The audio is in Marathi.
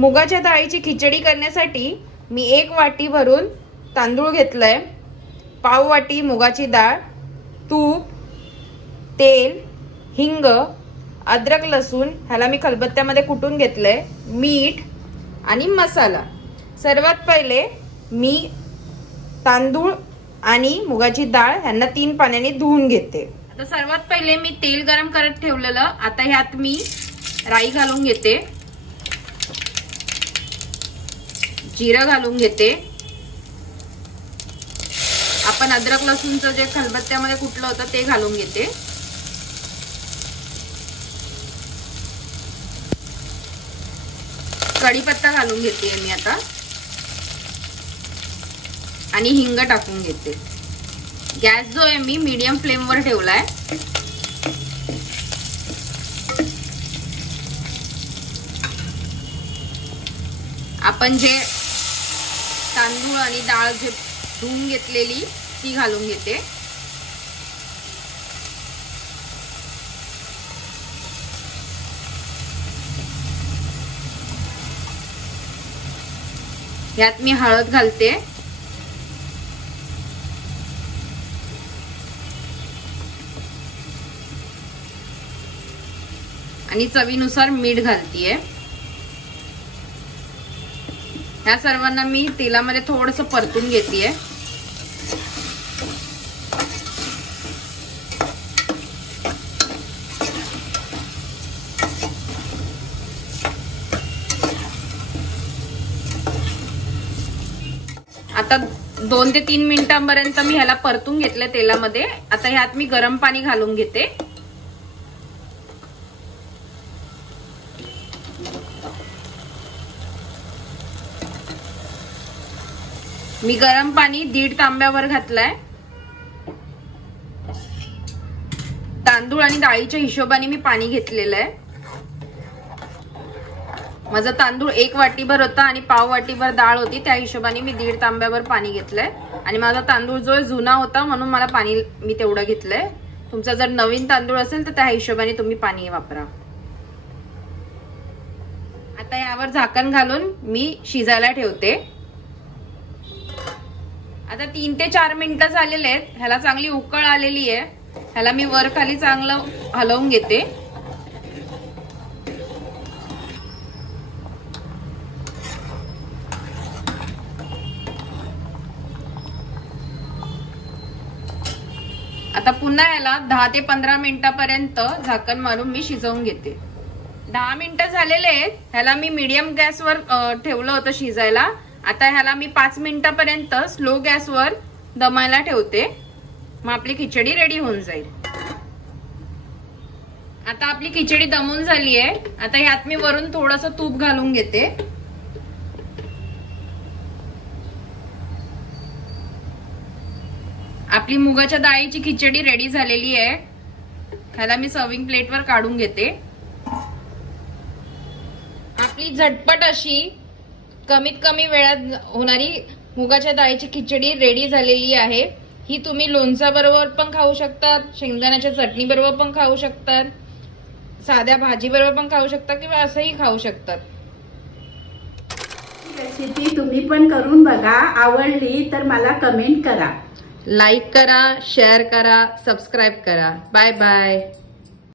मुगाच्या डाळीची खिचडी करण्यासाठी मी 1 वाटी भरून तांदूळ घेतलाय, पाव वाटी मुगाची डाळ, तूप, तेल, हिंग, अद्रक लसूण ह्याला मी खलबत्त्यामध्ये कुटून घेतलंय, मीठ आणि मसाला। सर्वात पहिले मी तांदूळ आणि मुगाची डाळ ह्यांना 3 पाण्याने धुवून घेते। आता सर्वात पहिले मी तेल गरम करत ठेवलेलं, आता ह्यात मी राई घालून घेते, जिरं घालून घेते, आपण अद्रक लसूणचं जे खलबत्त्यामध्ये कुटलं होतं ते घालून घेते, कढीपत्ता घालून घेते मी आता आणि हिंग टाकून घेते। गॅस जो आहे मी मीडियम फ्लेम वर ठेवलाय। आपण जे तांदूळ आणि डाळ जे धुवून घेतलेली ती घालून घेते। यात मी हळद घालते आणि चवीनुसार मीठ घालतीये। या सर्वांना मी तेलामध्ये थोडंसं परतून घेतेय। आता 2 ते 3 मिनिटांपर्यंत मी ह्याला परतून घेतलं तेलामध्ये। आता ह्यात मी गरम पाणी घालून घेते। मी गरम पाणी 1.5 तांब्यावर घातलाय। तांदूळ आणि डाळीच्या हिशोबाने मी पाणी घेतलेलं आहे। माझा तांदूळ 1 वाटीभर होता आणि पाव वाटीभर डाळ होती, त्या हिशोबाने मी 1.5 तांब्यावर पाणी घेतलंय। आणि माझा तांदूळ जो जुना होता म्हणून मला पाणी मी तेवढं घेतलंय। तुमचा जर नवीन तांदूळ असेल तर त्या हिशोबाने तुम्ही पाणी वापरा। आता यावर झाकण घालून मी शिजायला ठेवते। आता 3 ते 4 मिनिटं झालेले आहेत। ह्याला चांगली उकळ आलेली आहे। ह्याला मी वर खाली चांगलं हलवून घेते। आता पुन्हा याला 10 ते 15 मिनिटापर्यंत झाकण मारून मी शिजवून घेते। 10 मिनिटं झालेले आहेत। ह्याला मी मीडियम गॅसवर ठेवलं होतं शिजायला। आता ह्याला मी 5 मिनिटापर्यंत स्लो गॅसवर दमायला ठेवते, मग आपली खिचडी रेडी होऊन जाईल। आता आपली खिचडी दमून झाली आहे। आता ह्यात मी वरून थोडंसं तूप घालून घेते। आपली मुगाच्या डाळीची खिचडी रेडी झालेली आहे। ह्याला मी सर्विंग प्लेटवर काढून घेते। आपली झटपट अशी कमीत कमी वेळात होणारी मुगाच्या डाळीची खिचडी रेडी झालेली आहे। ही तुम्ही लोणच्या बरोबर पण खाऊ शकतात, शेंगदाण्याच्या चटणी बरोबर पण खाऊ शकतात, साध्या भाजी बरोबर पण खाऊ शकता किंवा असंही खाऊ शकतात। रेसिपी तुम्ही पण करून बघा, आवडली तर मला कमेंट करा, लाईक करा, शेअर करा, सबस्क्राइब करा। Bye bye.